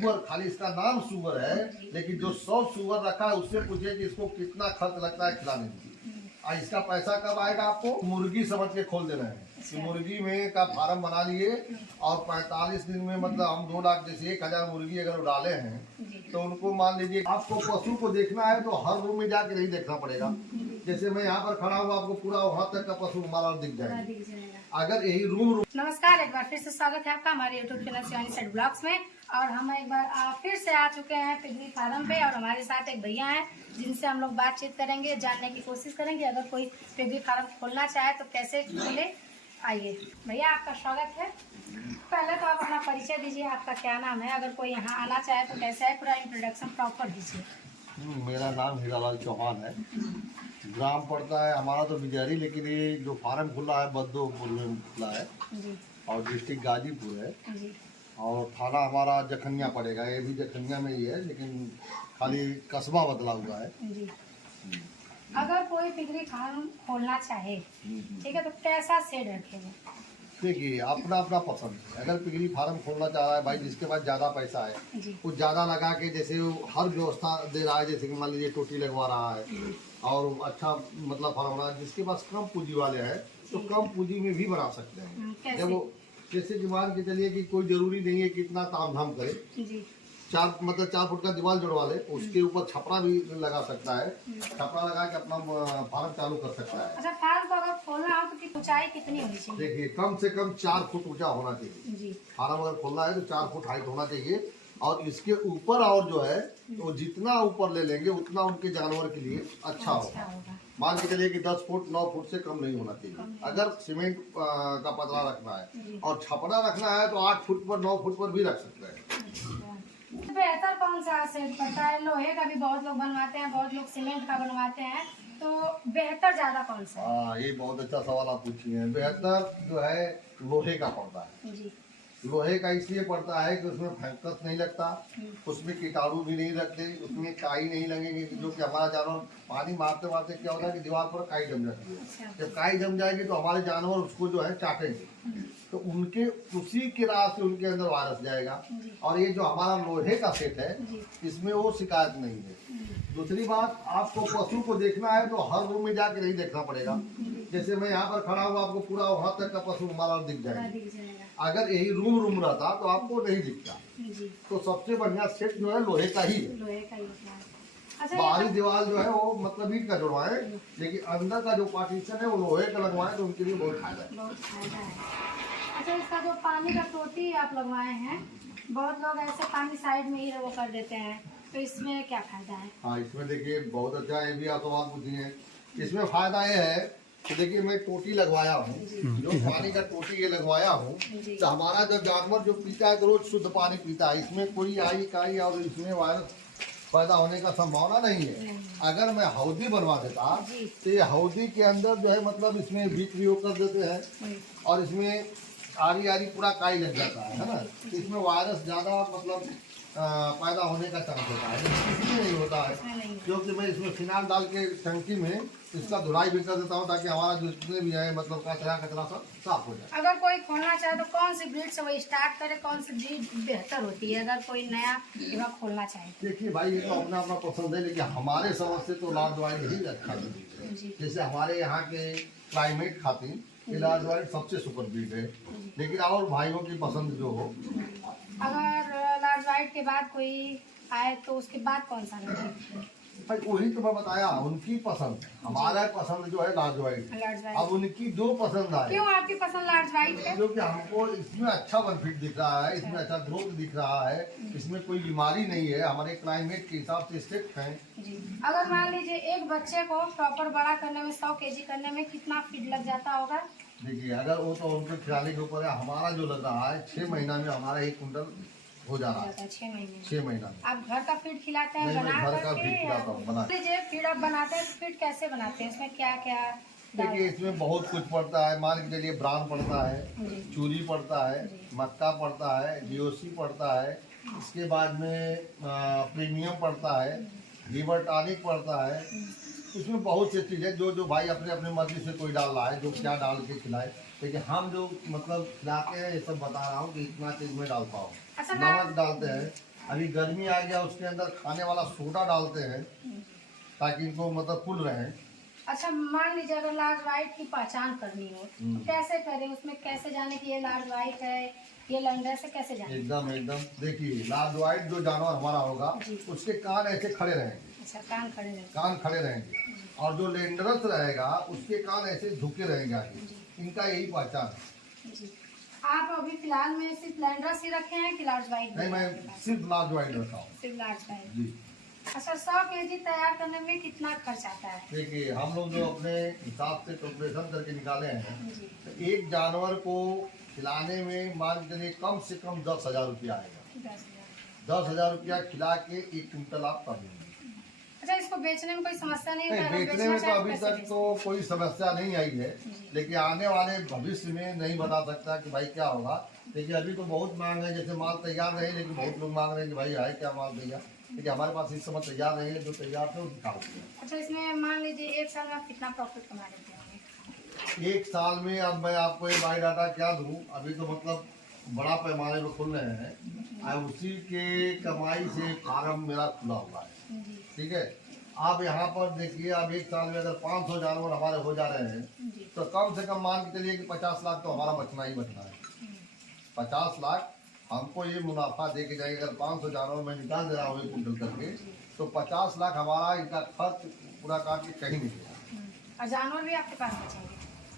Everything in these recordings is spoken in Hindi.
सुगर, खाली इसका नाम सुगर है, लेकिन जो 100 सुगर रखा है उससे पूछिए कि इसको कितना खर्च लगता है खिलाने में। इसका पैसा कब आएगा आपको? मुर्गी समझ के खोल देना है कि मुर्गी में का फार्म बना लिए और 45 दिन में मतलब हम 2 लाख जैसे 1000 मुर्गी अगर डाले हैं तो उनको मान लीजिए आपको पशु को देखना है तो हर रूम में जाके नहीं देखना पड़ेगा। जैसे मैं यहाँ पर खड़ा हुआ आपको पूरा वहाँ तक का पशु हमारा दिख जाएगा अगर यही रूम। नमस्कार, एक बार फिर से स्वागत है आपका हमारे YouTube चैनल शिवानी सेठ ब्लॉग्स में। और हम एक बार फिर से आ चुके हैं पिगरी फार्म पे और हमारे साथ एक भैया हैं जिनसे हम लोग बातचीत करेंगे, जानने की कोशिश करेंगे अगर कोई पिगरी फार्म खोलना चाहे तो कैसे खोले। आइए भैया, आपका स्वागत है। पहले तो आप अपना परिचय दीजिए, आपका क्या नाम है, अगर कोई यहाँ आना चाहे तो कैसे है, पूरा इंट्रोडक्शन प्रॉपर दीजिए। मेरा नाम हीरालाल चौहान है, ग्राम पड़ता है हमारा तो बिजहरी, लेकिन ये जो फार्म खुला है बद्दोपुर में खुला है और डिस्ट्रिक्ट गाजीपुर है और थाना हमारा जखनिया पड़ेगा। ये भी जखनिया में ही है लेकिन खाली कस्बा बदला हुआ है। अगर कोई पिगरी फार्म खोलना चाहे, ठीक है, तो कैसा शेड रखेगा? देखिए अपना अपना पसंद है। अगर पिगरी फार्म खोलना चाह रहा है भाई, जिसके पास ज़्यादा पैसा है वो ज़्यादा लगा के जैसे हर व्यवस्था दे रहा है, जैसे कि मान लीजिए टोटी लगवा रहा है और अच्छा मतलब फार्म बना। जिसके पास कम पूंजी वाले हैं तो कम पूंजी में भी बना सकते हैं। जब वो जैसे कि मान के चलिए कि कोई जरूरी नहीं है कि इतना ताम झाम करे, 4 फुट का दीवार जुड़वा ले, उसके ऊपर छपरा भी लगा सकता है, छपरा लगा के अपना फार्म चालू कर सकता है। अच्छा, फार्म को अगर खोलना हो तो ऊंचाई कितनी होनी चाहिए? देखिए कम से कम 4 फुट ऊंचा होना चाहिए। फार्म अगर खोलना है तो 4 फुट हाइट होना चाहिए और इसके ऊपर और जो है तो जितना ऊपर ले लेंगे उतना उनके जानवर के लिए अच्छा होगा। मान के चलिए कि 10 फुट 9 फुट से कम नहीं होना चाहिए अगर सीमेंट का पतला रखना है, और छपरा रखना है तो 8 फुट पर 9 फुट पर भी रख सकते हैं। बेहतर कौन सा सेट पड़ता है? लोहे का भी बहुत लोग बनवाते हैं, बहुत लोग सीमेंट का बनवाते हैं, तो बेहतर ज्यादा कौन सा? हाँ, ये बहुत अच्छा सवाल आप पूछी हैं। बेहतर जो है लोहे का पड़ता है जी। लोहे का इसलिए पड़ता है कि उसमें फंगस नहीं लगता, उसमें कीटाणु भी नहीं लगते, उसमें काई नहीं लगेंगे। जो कि हमारा जानवर पानी मारते मारते क्या होता है कि दीवार पर काई जम जाती है। जब काई जम जाएगी तो हमारे जानवर उसको जो है चाटेंगे तो उनके उसी की राह से उनके अंदर वायरस जाएगा। और ये जो हमारा लोहे का सेट है इसमें वो शिकायत नहीं है। दूसरी बात, आपको पशु को देखना है तो हर रूम में जाके नहीं देखना पड़ेगा। जैसे मैं यहाँ पर खड़ा हुआ आपको पूरा वहाँ तक का पशु हमारा दिख जाएगा। अगर यही रूम रहता तो आपको नहीं दिखता। तो सबसे बढ़िया सेट जो है लोहे का ही है। अच्छा, बाहरी दीवार जो है वो मतलब ईंट का जुड़वाए, लेकिन अंदर का जो पार्टीशन है वो लोहे का लगवाए तो उनके लिए बहुत फायदा है। अच्छा, इसका जो पानी का टोटी आप लगवाए हैं, बहुत लोग ऐसे पानी साइड में ही वो कर देते हैं, तो इसमें क्या फायदा है? हाँ, इसमें देखिए बहुत अच्छा है, भी आप सवाल पूछिए। इसमें फायदा ये है कि देखिए मैं टोटी लगवाया हूँ, जो पानी का टोटी ये लगवाया हूँ तो हमारा जो जानवर जो पीता है तो रोज शुद्ध पानी पीता है। इसमें कोई आई काई और इसमें वायरस पैदा होने का संभावना नहीं है। अगर मैं हौदी बनवा देता तो ये हौदी के अंदर जो है मतलब इसमें बीज प्रयोग कर देते हैं और इसमें आरी पूरा काई लग जाता है ना, तो इसमें वायरस ज्यादा मतलब पैदा होने का चांस होता है। इसलिए नहीं होता है क्योंकि मैं इसमें फिनाइल डाल के टंकी में इसका धुलाई भी कर देता हूँ ताकि हमारा जो जितने भी है मतलब कचरा सब साफ हो जाए। अगर कोई खोलना चाहे तो कौन सी ब्रीड से वो स्टार्ट करे, कौन सी ब्रीड बेहतर होती है अगर कोई नया युवा खोलना चाहे? देखिए भाई, ये तो अपना अपना पसंद है, लेकिन हमारे समझ से तो लार्ज वाइट ही अच्छा है। जैसे हमारे यहाँ के क्लाइमेट खातिर ये लार्ज वाइट सबसे सुपर ब्रीड है, लेकिन और भाइयों की पसंद जो हो। अगर लार्ज वाइट के बाद कोई आए तो उसके बाद कौन सा रखें? भाई वही तो मैं बताया, उनकी पसंद। हमारा पसंद जो है लार्ज वाइट, अब उनकी जो पसंद आए। क्यों आपकी पसंद लार्ज वाइट है? क्योंकि हमको इसमें अच्छा बेनिफिट दिख रहा है, इसमें अच्छा ग्रोथ दिख रहा है, इसमें कोई बीमारी नहीं है, हमारे क्लाइमेट के हिसाब से स्ट्रिक्ट है। अगर मान लीजिए एक बच्चे को प्रॉपर बड़ा करने में 100 kg करने में कितना फीड लग जाता होगा? देखिए अगर वो तो उनको खिलाने के ऊपर है। हमारा जो लग रहा है 6 महीना में हमारा 1 कुंटल हो जा रहा है। 6 महीना में। आप घर का फीड खिलाते हैं? घर का फीड खिलाता हूँ बना। फीड आप बनाते हैं तो फीड कैसे बनाते हैं, इसमें क्या क्या? देखिए इसमें बहुत कुछ पड़ता है। मान के चलिए ब्राउन पड़ता है, चूरी पड़ता है, मक्का पड़ता है, डीओसी पड़ता है, इसके बाद में प्रीमियम पड़ता है, लीवर टॉनिक पड़ता है। इसमें बहुत सी चीज़ें जो भाई अपने अपने मर्जी से कोई डाल रहा है, जो क्या डाल के खिलाए। लेकिन हम जो मतलब खिलाते हैं ये सब बता रहा हूँ कि इतना चीज में डालता हूँ। अच्छा, नमक डालते हैं, अभी गर्मी आ गया, उसके अंदर खाने वाला सोडा डालते हैं ताकि इनको मतलब फूल रहे। अच्छा, मान लीजिए अगर लार्ज व्हाइट की पहचान करनी हो तो कैसे करें, उसमें कैसे जाने कि ये लार्ज व्हाइट है, ये लंडर से कैसे जाने? एकदम एकदम देखिए, लार्ज व्हाइट जो जानवर हमारा होगा उसके कान ऐसे खड़े रहेंगे। अच्छा, कान खड़े रहेंगे। कान खड़े रहेंगे। और जो लेंडरस रहेगा उसके कान ऐसे झुके रहेंगे आगे। इनका यही पहचान है। जी। आप अभी फिलहाल में सिर्फ लैंडरस ही रखे हैं कि लार्ज व्हाइट? नहीं, मैं सिर्फ लार्ज व्हाइट रखा हूँ। सिर्फ लार्ज व्हाइट जी। अच्छा, 100 केजी तैयार करने में कितना खर्च आता है? देखिए, हम लोग जो अपने हिसाब से कैलकुलेशन करके निकाले हैं, जी। तो एक जानवर को खिलाने में मान के लिए कम से कम 10,000 रुपया आएगा। 10,000 रुपया खिला के 1 कुंटल आप कर लेंगे। अच्छा, इसको बेचने में कोई समस्या नहीं है? बेचने में तो अभी तक तो कोई समस्या नहीं आई है, लेकिन आने वाले भविष्य में नहीं बता सकता कि भाई क्या होगा। देखिए, अभी तो बहुत मांग है, जैसे माल तैयार रहे, लेकिन बहुत लोग मांग रहे हैं कि भाई है क्या माल तैयार, लेकिन हमारे पास इस समय तैयार नहीं है। जो तैयार थे वो निकाल दिए। अच्छा, इसमें मान लीजिए 1 साल में आप कितना प्रॉफिट कमा लेते होंगे? 1 साल में अब मैं आपको ये बायोडाटा क्या दूं, अभी तो मतलब बड़ा पैमाने पर खुल रहे हैं और उसी के कमाई से फार्म मेरा खुला हुआ है। ठीक है, आप यहाँ पर देखिए, अब 1 साल में अगर 500 जानवर हमारे हो जा रहे हैं तो कम से कम मान के चलिए कि 50 लाख तो हमारा बचना ही बचना है। 50 लाख हमको ये मुनाफा दे के जाएंगे। अगर 500 जानवर मैं निकाल दे रहा हूँ 1 कुंटल करके, तो 50 लाख हमारा इनका खर्च पूरा काट के कहीं नहीं गया। और जानवर भी आपके पास बचेंगे?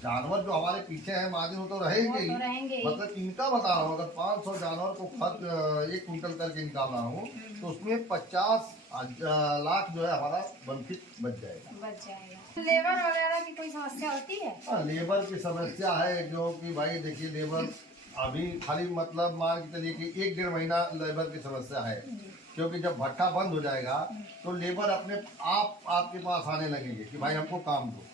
जानवर जो हमारे पीछे हैं मार्जिन वो तो रहेंगे ही। मतलब इनका बता रहा हूँ, अगर 500 जानवर को खर्च 1 कुंटल करके निकाल रहा हूँ तो उसमें 50 लाख जो है हमारा बेनिफिट बच जाएगा। लेबर वगैरह की कोई समस्या होती है? हाँ, लेबर की समस्या है, जो कि भाई देखिए, लेबर अभी खाली मतलब मान के चलिए कि 1-1.5 महीना लेबर की समस्या है, क्योंकि जब भट्टा बंद हो जाएगा तो लेबर अपने आप आपके पास आने लगेंगे कि भाई हमको काम दो।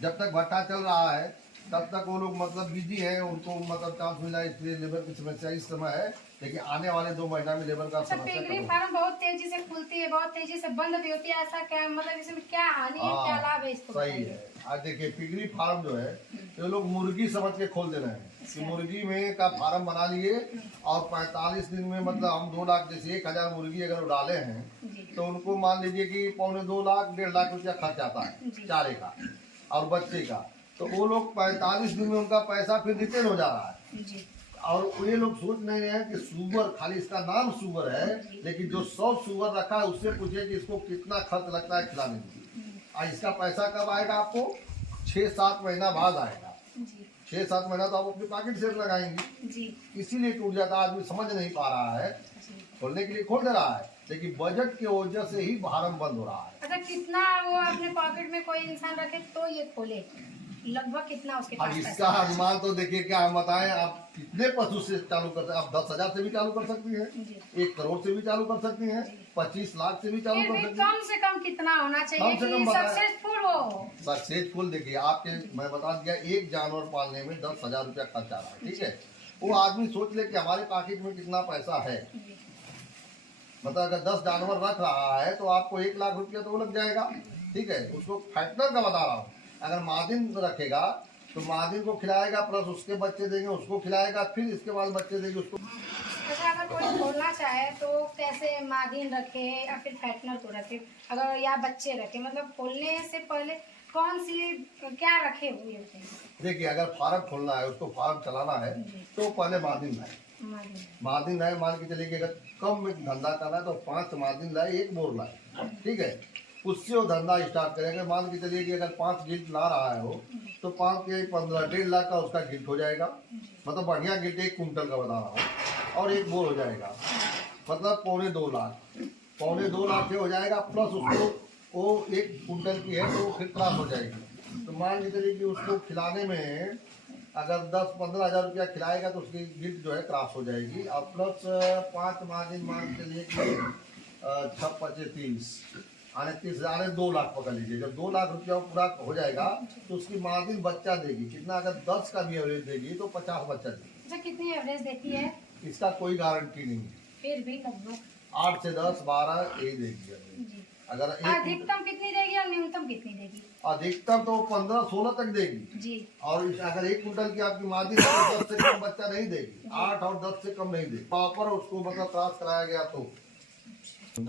जब तक भट्टा चल रहा है तब तक वो लोग मतलब बिजी हैं, उनको मतलब चांस मिला, इसलिए लेबर की समस्या इस समय है। लेकिन आने वाले 2 महीना में लेबर का समस्या पिगरी फार्म बहुत तेजी से खुलती है, बहुत तेजी से बंद भी होती है, ऐसा क्या मतलब इसमें क्या हानि है, क्या लाभ है इसको? सही है। आज देखिए, पिगरी फार्म जो है ये लोग मुर्गी समझ के खोल दे रहे हैं कि मुर्गी में का फार्म बना लिए और 45 दिन में मतलब हम 2 लाख, जैसे 1,000 मुर्गी अगर डाले हैं तो उनको मान लीजिए कि 2.25 लाख 1.5 लाख रुपया खर्च आता है चारे का और बच्चे का। तो वो लोग 45 दिन में उनका पैसा फिर रिटर्न हो जा रहा है। और ये लोग सोच नहीं रहे हैं कि सुगर, खाली इसका नाम सुगर है, लेकिन जो 100 सुगर रखा है उससे पूछिए कि इसको कितना खर्च लगता है खिलाने में। और इसका पैसा कब आएगा आपको? 6-7 महीना बाद आएगा। 6-7 महीना तो आप अपनी पॉकेट से लगाएंगे। इसीलिए टूट जाता है, आदमी समझ नहीं पा रहा है। खोलने के लिए खोल दे रहा है, लेकिन बजट की वजह से ही फार्म बंद हो रहा है। अच्छा, कितना वो अपने पॉकेट में कोई इंसान रखे तो ये खोले, लगभग कितना उसके पास? अब इसका अनुमान तो देखिए, क्या हम बताएं, आप कितने पशु से चालू करते हैं? आप 10,000 से भी चालू कर सकती हैं, 1 करोड़ से भी चालू कर सकती हैं, 25 लाख से भी चालू कर सकती हैं। कम से कम कितना होना चाहिए कि सक्सेसफुल हो? सक्सेसफुल देखिए, आपके मैं बता दिया, 1 जानवर पालने में 10,000 रुपया खर्च आ रहा है। ठीक है, वो आदमी सोच ले कि हमारे पॉकेट में कितना पैसा है। मतलब अगर 10 जानवर रख रहा है तो आपको 1 लाख रुपया तो लग जाएगा। ठीक है, उसको फैक्टर का बता रहा हूँ। अगर मार्जिन रखेगा तो मार्जिन को खिलाएगा, प्लस उसके बच्चे देंगे, उसको खिलाएगा, फिर इसके बाद बच्चे देंगे उसको। अच्छा, अगर कोई खोलना चाहे तो कैसे मार्जिन रखे या फिर फैटनर को रखे, अगर या बच्चे रखे, मतलब खोलने से पहले कौन सी क्या रखे हुए होते हैं? देखिए, अगर फार्म खोलना है, उसको फार्म चलाना है तो पहले मार्जिन लाए। मार्जिन लाए, मान के चलिए कि अगर कम में धंधा करना है तो 5 मार्जिन लाए, 1 बोर लाए। ठीक है, उससे वो धंधा स्टार्ट करेंगे। मान के चलिए कि अगर 5 गिल्ट ला रहा है वो, तो 5 के 15 1.5 लाख का उसका गिल्ट हो जाएगा। मतलब बढ़िया गिल्ट 1 कुंटल का बता रहा हूँ, और 1 बोर हो जाएगा, मतलब 2.25 लाख। 2.25 लाख से हो जाएगा, प्लस उसको वो 1 कुंटल की है तो फिर क्रॉस हो जाएगी। तो मान के चलिए कि उसको खिलाने में अगर 10-15 हज़ार रुपया खिलाएगा तो उसकी गिल्ट जो है क्रॉस हो जाएगी। और प्लस 5 मार्जिन मान के चलिए कि 6-5-30 आने 2 लाख पकड़ लीजिए। जब 2 लाख रुपया पूरा हो जाएगा तो उसकी मार्जिन बच्चा देगी कितना? अगर 10 का भी एवरेज देगी तो 50 बच्चा देगी। अच्छा, कितनी एवरेज देती है? इसका कोई गारंटी नहीं है, फिर भी लगभग 8 से 10 12 यही देगी। अगर अधिकतम कितनी देगी और न्यूनतम कितनी देगी? अधिकतम तो 15-16 तक देगी जी। और अगर 1 कुंटल की आपकी मार्जिन 10 से कम बच्चा नहीं देगी, 8 और 10 से कम नहीं देगी। प्रॉपर उसको मतलब क्रॉस कराया गया तो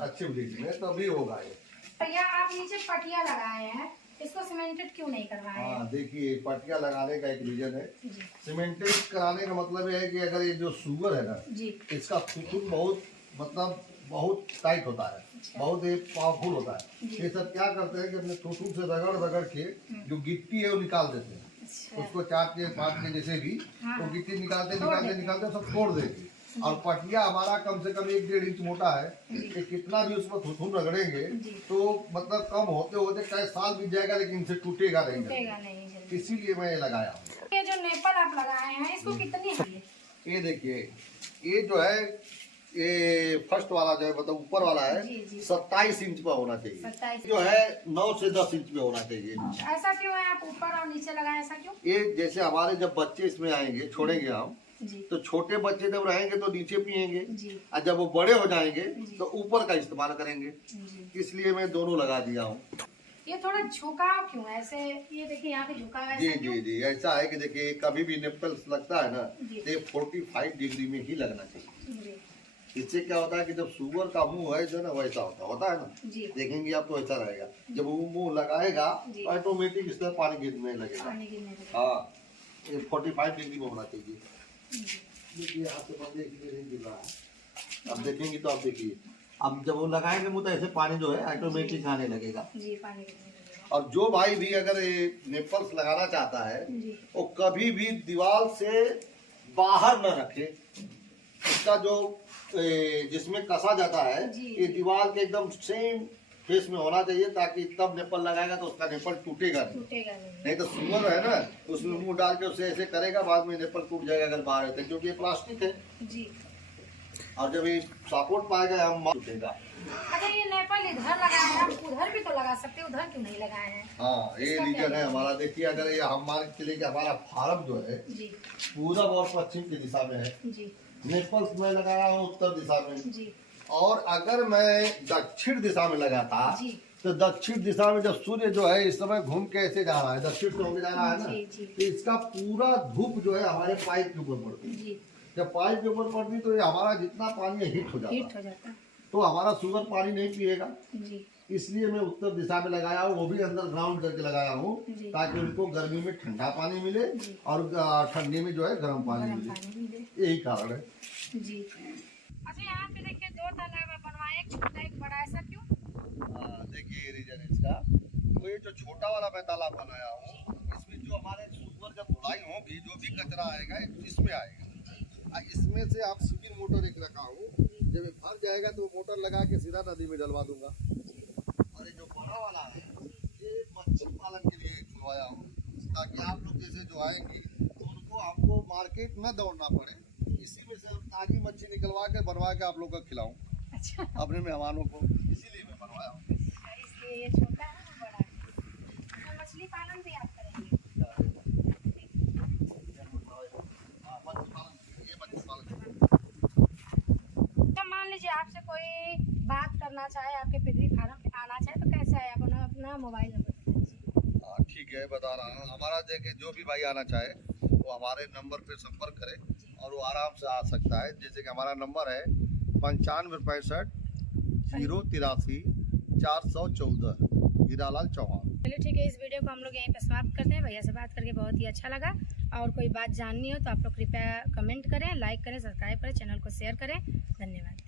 अच्छी ब्रीड में तभी होगा ये। भैया आप नीचे पटिया लगाए हैं, इसको सीमेंटेड क्यों नहीं करवाए हैं? हाँ देखिए, पटिया लगाने का एक रीजन है। जी सीमेंटेड कराने का मतलब ये है कि अगर ये जो सुगर है ना, जी इसका थूथुन बहुत मतलब बहुत टाइट होता है, बहुत ही पावरफुल होता है। ये सब क्या करते हैं कि अपने थूथुन से रगड़ रगड़ के जो गिट्टी है वो निकाल देते हैं। अच्छा। उसको चाट के पाट के जैसे भी हाँ। तो गिट्टी निकालते निकालते निकालते सब तोड़ देंगे। और पटिया हमारा कम से कम 1-1.5 इंच मोटा है कि कितना भी उसमें थूथुन रगड़ेंगे तो मतलब कम होते होते कई साल बीत जाएगा लेकिन इनसे टूटेगा नहीं। नहीं, इसीलिए मैं ये लगाया हूँ। ये जो नेपल आप लगाए हैं इसको कितनी है? ये देखिए, ये जो है ये फर्स्ट वाला जो है मतलब ऊपर वाला है जी, जी। 27 इंच पे होना चाहिए। 27 जो है 9 से 10 इंच पे होना चाहिए। ऐसा क्यों है, आप ऊपर और नीचे लगाए, ऐसा क्यों? ये जैसे हमारे जब बच्चे इसमें आएंगे, छोड़ेंगे हम, जी तो छोटे बच्चे जब रहेंगे तो नीचे पिएंगे, जी और जब वो बड़े हो जाएंगे जी। तो ऊपर का इस्तेमाल करेंगे। जी। इसलिए मैं दोनों लगा दिया हूँ। ये थोड़ा झुकाव क्यों है ऐसे? ये देखिए यहाँ पे झुकाव है, जी ऐसा क्यों? जी जी, ऐसा है कि देखिए कभी भी निप्पल्स लगता है ना जी। तो 45 डिग्री में ही लगना चाहिए। जी इससे क्या होता है कि जब शुगर का मुंह है जो ना वैसा होता है ना, जी देखेंगे आप तो ऐसा रहेगा। जब वो मुंह लगाएगा जी। तो ऑटोमेटिक इसमें पानी गिरने लगेगा। पानी गिरने लगा। हाँ, ये 45 डिग्री में होना चाहिए। जी। देखिए यहाँ से बंदे इसलिए नहीं गिर रहा है। अब देखेंगे तो आप देखिए, अब जब वो लगाएंगे मुंह तो ऐसे पानी जो है ऑटोमेटिक आने लगेगा। जी पानी गिरने लगेगा। और जो भाई भी अगर ये निप्पल्स लगाना चाहता है जी वो कभी भी दीवार से बाहर न रखे। इसका जो जिसमें कसा जाता है जी। ये दीवार के एकदम सेम फेस में होना चाहिए, ताकि तब निप्पल लगाएगा तो उसका निप्पल टूटेगा नहीं। टूटेगा नहीं। नहीं तो शुगर है ना, उसमें मुंह डाल के उसे ऐसे करेगा, बाद में निप्पल टूट जाएगा अगर बाहर रहते, क्योंकि ये प्लास्टिक है जी। और जब ये सपोर्ट पाएगा हम टूटेगा। अच्छा ये नेपाल इधर लगाए हैं, आप उधर भी तो लगा सकते हैं, उधर क्यों नहीं लगाए हैं? हाँ ये इसका क्या रीजन है रीजन? हमारा। देखिए अगर ये हमारे चले कि हमारा फार्म जो है जी पूरब और पश्चिम की दिशा में है, जी निप्पल्स में लगाया हूँ उत्तर दिशा में, जी और अगर मैं दक्षिण दिशा में लगाता जी तो दक्षिण दिशा में जब सूर्य जो है इस समय घूम के ऐसे जा रहा है, दक्षिण से होके जा रहा है ना, जी, जी। तो इसका पूरा धूप जो है हमारे पाइप के ऊपर पड़ती है। जी जब पाइप के ऊपर पड़ती तो ये हमारा जितना पानी है हिट हो हिट जाता हो है, जाता है। तो हमारा शुगर पानी नहीं पिएगा। जी इसलिए मैं उत्तर दिशा में लगाया हूँ, वो भी अंदर ग्राउंड करके लगाया हूँ, जी। ताकि उनको गर्मी में ठंडा पानी मिले जी। और ठंडी में जो है गर्म पानी गर्म मिले। पानी मिले। यही कारण है। जी। अच्छा यहाँ पे देखिए 2 तालाब बनवाए, एक छोटा एक बड़ा, ऐसा क्यों? देखिए रीजन है इसका। तो ये जो छोटा वाला मैं तालाब बनाया हूँ, इसमें जो हमारे सुअर जब धुलाई होगी जो भी कचरा आएगा इसमें आएगा। इसमें से आप स्पिन मोटर एक रखा हूँ, जब ये भर जाएगा तो मोटर लगा के सीधा नदी में डलवा दूंगा। और ये जो बड़ा वाला है ये मछली पालन के लिए छुड़वाया हूँ, ताकि आप लोग जैसे जो आएंगे तो उनको आपको मार्केट न दौड़ना पड़े। इसी में से ताजी मच्छी निकलवा के बनवा के आप लोग को खिलाऊं अच्छा अपने मेहमानों को, इसीलिए मैं बनवाया हूँ। इसलिए ये छोटा है वो बड़ा है। तो मछली पालन भी आप करेंगे? तो मान लीजिए आपसे कोई बात करना चाहे, आपके पिगरी फार्म पे आना चाहे तो कैसे आए? आप अपना मोबाइल नंबर बता दीजिए। हाँ ठीक है, बता रहा हूँ। हमारा देखिए जो भी भाई आना चाहे वो हमारे नंबर पे संपर्क करे और वो आराम से आ सकता है। जैसे कि हमारा नंबर है 9565 083 414, हीरालाल चौहान। चलिए ठीक है, इस वीडियो को हम लोग यहीं पे समाप्त करते हैं। भैया से बात करके बहुत ही अच्छा लगा, और कोई बात जाननी हो तो आप लोग कृपया कमेंट करें, लाइक करें, सब्सक्राइब करें, चैनल को शेयर करें। धन्यवाद।